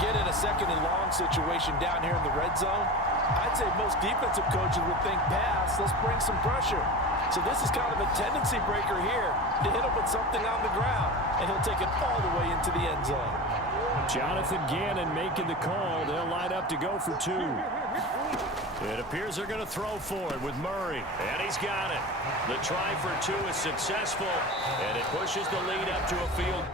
get in a second and long situation down here in the red zone, I'd say most defensive coaches would think pass, let's bring some pressure. So this is kind of a tendency breaker here to hit him with something on the ground, and he'll take it all the way into the end zone. Jonathan Gannon making the call. They'll line up to go for two. It appears they're going to throw for it with Murray. And he's got it. The try for two is successful, and it pushes the lead up to a field.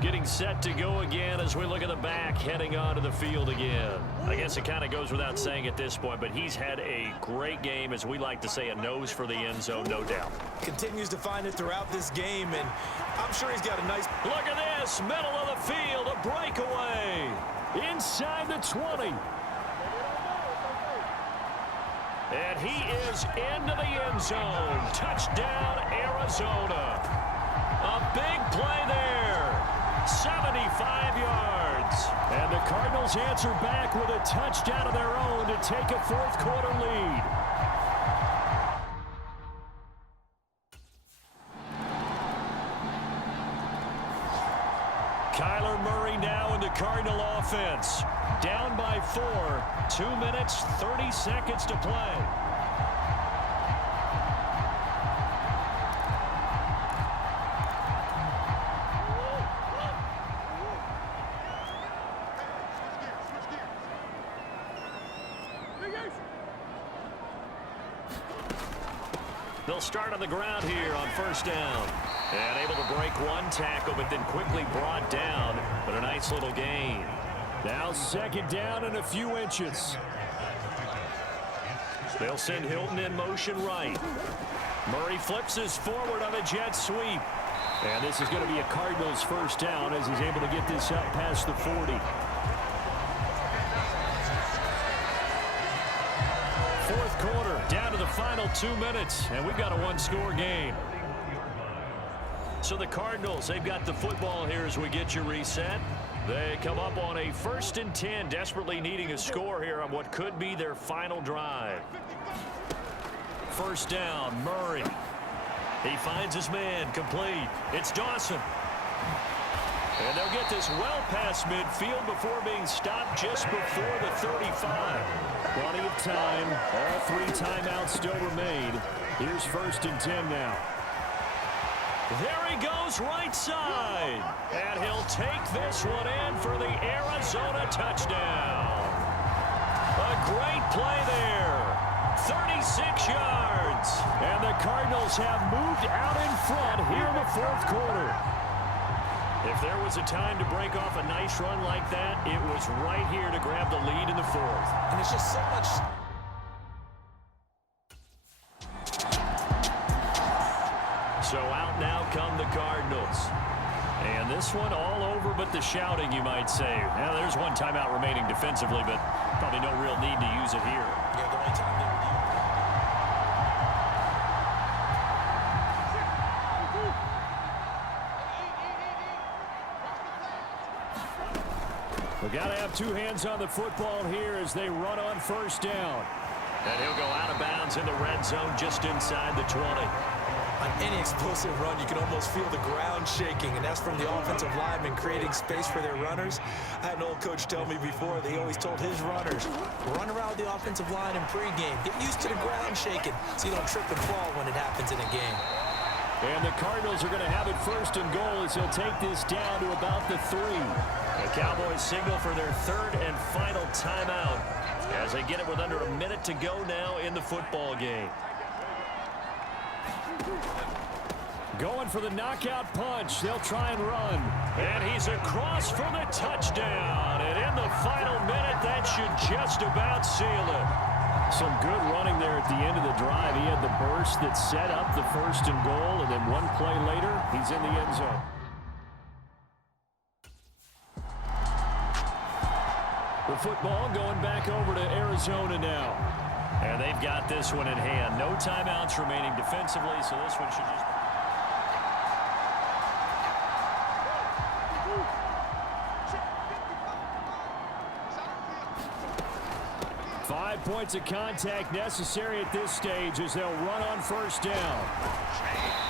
Getting set to go again as we look at the back heading onto the field again. I guess it kind of goes without saying at this point, but he's had a great game, as we like to say, a nose for the end zone, no doubt. Continues to find it throughout this game, and I'm sure he's got a nice... Look at this, middle of the field, a breakaway. Inside the 20. And he is into the end zone. Touchdown, Arizona. A big play there. 75 yards. And the Cardinals answer back with a touchdown of their own to take a fourth quarter lead. Kyler Murray now in the Cardinal offense. Down by 4. 2 minutes, 30 seconds to play. They'll start on the ground here on first down. And able to break one tackle, but then quickly brought down. But a nice little gain. Now second down and a few inches. They'll send Hilton in motion right. Murray flips his forward on a jet sweep. And this is going to be a Cardinals first down as he's able to get this up past the 40. Fourth quarter, down to the final 2 minutes, and we've got a one-score game. So the Cardinals, they've got the football here as we get you reset. They come up on a 1st and 10, desperately needing a score here on what could be their final drive. First down, Murray. He finds his man, complete. It's Dawson. And they'll get this well past midfield before being stopped just before the 35. Plenty of time. All 3 timeouts still remain. Here's 1st and 10 now. There he goes right side. And he'll take this one in for the Arizona touchdown. A great play there. 36 yards. And the Cardinals have moved out in front here in the fourth quarter. If there was a time to break off a nice run like that, it was right here to grab the lead in the fourth. And it's just so much... So out now come the Cardinals. And this one all over but the shouting, you might say. Now, there's one timeout remaining defensively, but probably no real need to use it here. Yeah, the only time they would use... We've got to have 2 hands on the football here as they run on first down. And he'll go out of bounds in the red zone just inside the 20. On any explosive run, you can almost feel the ground shaking, and that's from the offensive linemen creating space for their runners. I had an old coach tell me before that he always told his runners, run around the offensive line in pregame. Get used to the ground shaking so you don't trip and fall when it happens in a game. And the Cardinals are going to have it 1st and goal as he'll take this down to about the 3. The Cowboys signal for their 3rd and final timeout as they get it with under a minute to go now in the football game. Going for the knockout punch. They'll try and run. And he's across for the touchdown. And in the final minute, that should just about seal it. Some good running there at the end of the drive. He had the burst that set up the 1st and goal, and then one play later, he's in the end zone. The football going back over to Arizona now. And they've got this one in hand. No timeouts remaining defensively, so this one should just... 5 points of contact necessary at this stage as they'll run on first down.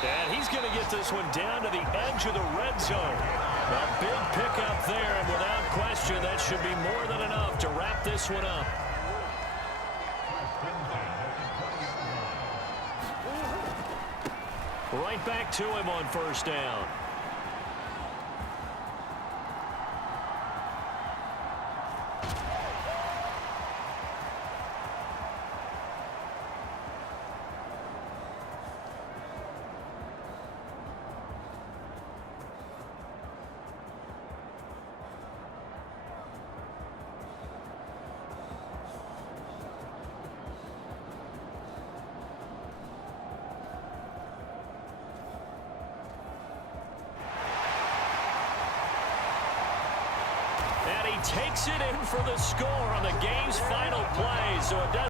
And he's going to get this one down to the edge of the red zone. A big pickup there, and without question, that should be more than enough to wrap this one up. Right back to him on first down. Takes it in for the score on the game's final play, so it doesn't